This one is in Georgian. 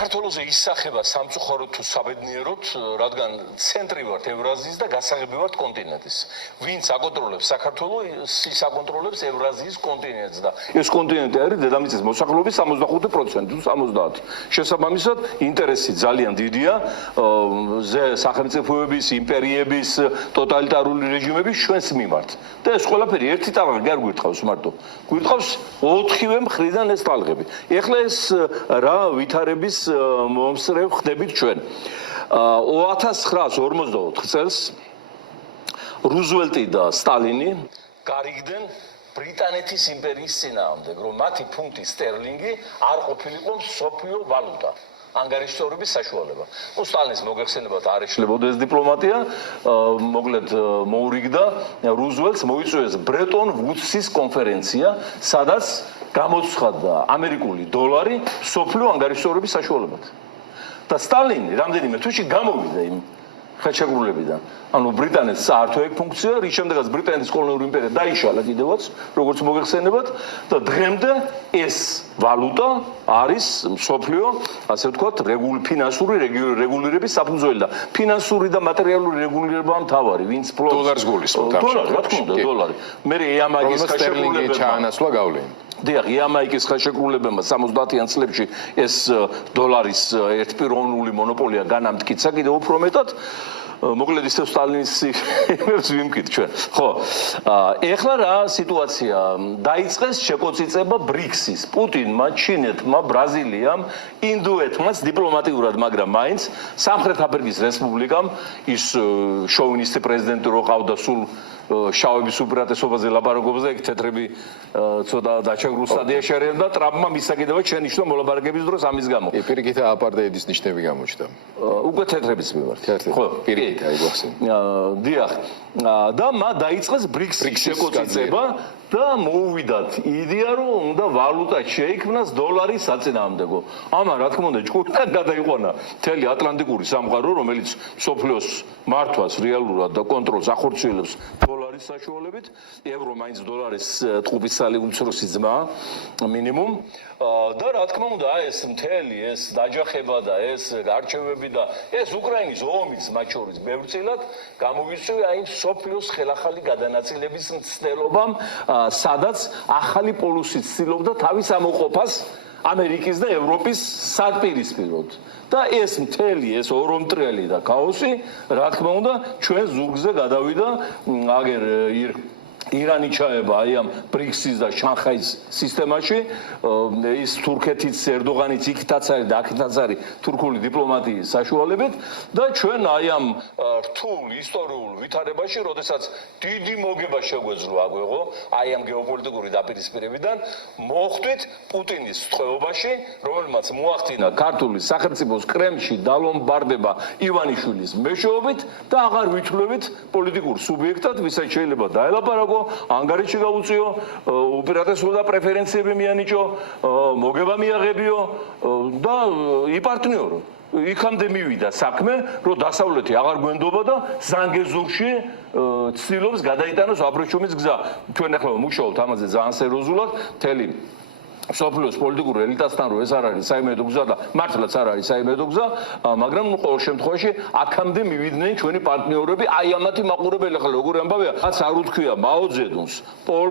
საქართველოზე ისახება სამწუხაროდ თუ საბედნიეროდ, რადგან ცენტრი ვართ ევრაზიის და გასაღები ვართ კონტინენტის. ვინც აკონტროლებს საქართველოს, ის აკონტროლებს ევრაზიის კონტინენტს და ეს კონტინენტი არის დედამიწის მოსახლეობის 65% თუ 70%. შესაბამისად, ინტერესი ძალიან დიდია სახელმწიფოების, იმპერიების, ტოტალიტარული რეჟიმების ჩვენს მიმართ. და ეს ყველაფერი ერთი ტალღი არ გვირთხავს მარტო. გვირთხავს 4-ვე მხრიდან ეს ტალღები. ეხლა ეს რა ვითარების მომსწრე ხდებით ჩვენ. 1944 წელს რუზველტი და სტალინი გარიგდნენ ბრიტანეთის იმპერიის წინააღმდეგ, რომ მათი ფუნტი სტერლინგი არ ყოფილიყო მსოფლიო ვალუტა. ანგარიშწორების საშუალება. სტალინის მოგეხსენებათ არ ეშლებოდა ეს დიპლომატია, მოკლედ მოურიგდა რუზველტს მოიწვიეს ბრეტონ ვუდსის კონფერენცია, სადაც გამოცხადდა ამერიკული დოლარი მსოფლიო ანგარიშწორების საშუალებად. და სტალინი რამდენიმე თვეში გამოვიდა იმ ხელშეკრულებიდან. ანუ ბრიტანეთს საერთო ეგ ფუნქცია, რის შემდეგაც ბრიტანეთის კოლონიური იმპერია დაიშალა კიდევაც, როგორც მოგეხსენებათ, და დღემდე ეს ვალუტა არის მსოფლიო, ასე ვთქვათ, ფინანსური რეგულირების საფუძველი და ფინანსური და მატერიალური რეგულირება მთავარი, ვინც ფლობს დოლარს გულისხმობთ. დოლარი, რა თქმა უნდა, დოლარი. მე იამაიკის ხელშეკრულება ჩაანაცვლა გავლენ. დიახ, იამაიკის ხელშეკრულებებმა 70-იან წლებში ეს დოლარის ერთპიროვნული მონოპოლია განამტკიცა კიდევ უფრო მეტად. მოკლედ ისევ სტალინის იმებს ვიმკით ჩვენ. ხო, ეხლა რა სიტუაცია? დაიწყეს შეკოწიწება ბრიქსის, პუტინმა, ჩინეთმა, ბრაზილიამ, ინდოეთმაც დიპლომატიურად, მაგრამ მაინც სამხრეთ აფრიკის რესპუბლიკამ ის შოვინისტი პრეზიდენტი რო ყავდა სულ შავების უპირატესობაზე ლაპარაკობს და ეგ თეთრები ცოტა დაჩაგრულ სტადიაში არიან და ტრამპმა მისაგებად შენიშნა მოლაპარაკების დროს ამის გამო. პირიქით აპარტეიდის ნიშნები გამოჩნდა. უკვე თეთრების მიმართ. ხო, პირიქით აი გვახსენ. დიახ. და დაიწყეს ბრიქსის შეკოწიწება და მოუვიდათ იდეა რომ უნდა ვალუტა შეიქმნას დოლარის საწინააღმდეგო. ამან რა თქმა უნდა ჭკუიდან გადაიყვანა მთელი ატლანტიკური სამყარო, რომელიც მსოფლიოს მართვას რეალურად და კონტროლს ახორციელებს დოლარის საშუალებით. ევრო მაინც დოლარის ტყუპისცალი უმცროსი ძმაა მინიმუმ. და რა თქმა უნდა ეს მთელი ეს დაჯახება და ეს გარჩევები და ეს უკრაინის ომის მათ შორის ბევრწილად გამოვიწვია აი მსოფლიოს ხელახალი გადანაწილების მცდელობამ, სადაც ახალი პოლუსი ცდილობდა თავის ამოყოფას ამერიკის და ევროპის საპირისპიროდ. და ეს მთელი ეს ორომტრიალი და ქაოსი, რა თქმა უნდა, ჩვენ ზურგზე გადავიდა აგერ ირანი ჩაება აი ამ ბრიქსის და შანხაის სისტემაში, ის თურქეთიც, ერდოღანიც იქითაც არის და აქითაც არის თურქული დიპლომატიის საშუალებით და ჩვენ აი ამ რთულ ისტორიულ ვითარებაში, როდესაც დიდი მოგება შეგვეძლო აგვეღო, აი ამ გეოპოლიტიკური დაპირისპირებიდან მოხვდით პუტინის წყევობაში, რომელმაც მოახდინა ქართული სახელმწიფოს კრემლში დალომბარდება ივანიშვილის მეშვეობით და აღარ ვითვლებით პოლიტიკურ სუბიექტად, ვისაც შეიძლება დაელაპარაკო, ანგარიში გაუწიო, უპირატესობა პრეფერენციები მიანიჭო, მოგება მიაღებიო და იპარტნიორო. იქამდე მივიდა საქმე, რომ დასავლეთი აღარ გვენდობა და ზანგეზურში ცდილობს გადაიტანოს აბრეშუმის გზა. ჩვენ ახლა მუშაობთ ამაზე ძალიან სერიოზულად, მთელი მსოფლიოს პოლიტიკურ ელიტასთან, რომ ეს არ არის საიმედო გზა და მართლაც არ არის საიმედო გზა, მაგრამ ყოველ შემთხვევაში აქამდე მივიდნენ ჩვენი პარტნიორები, აი ამათი მაყურებელი ახლა როგორ ამბავია, რაც არ უთქვია მაო ძედუნს, პოლ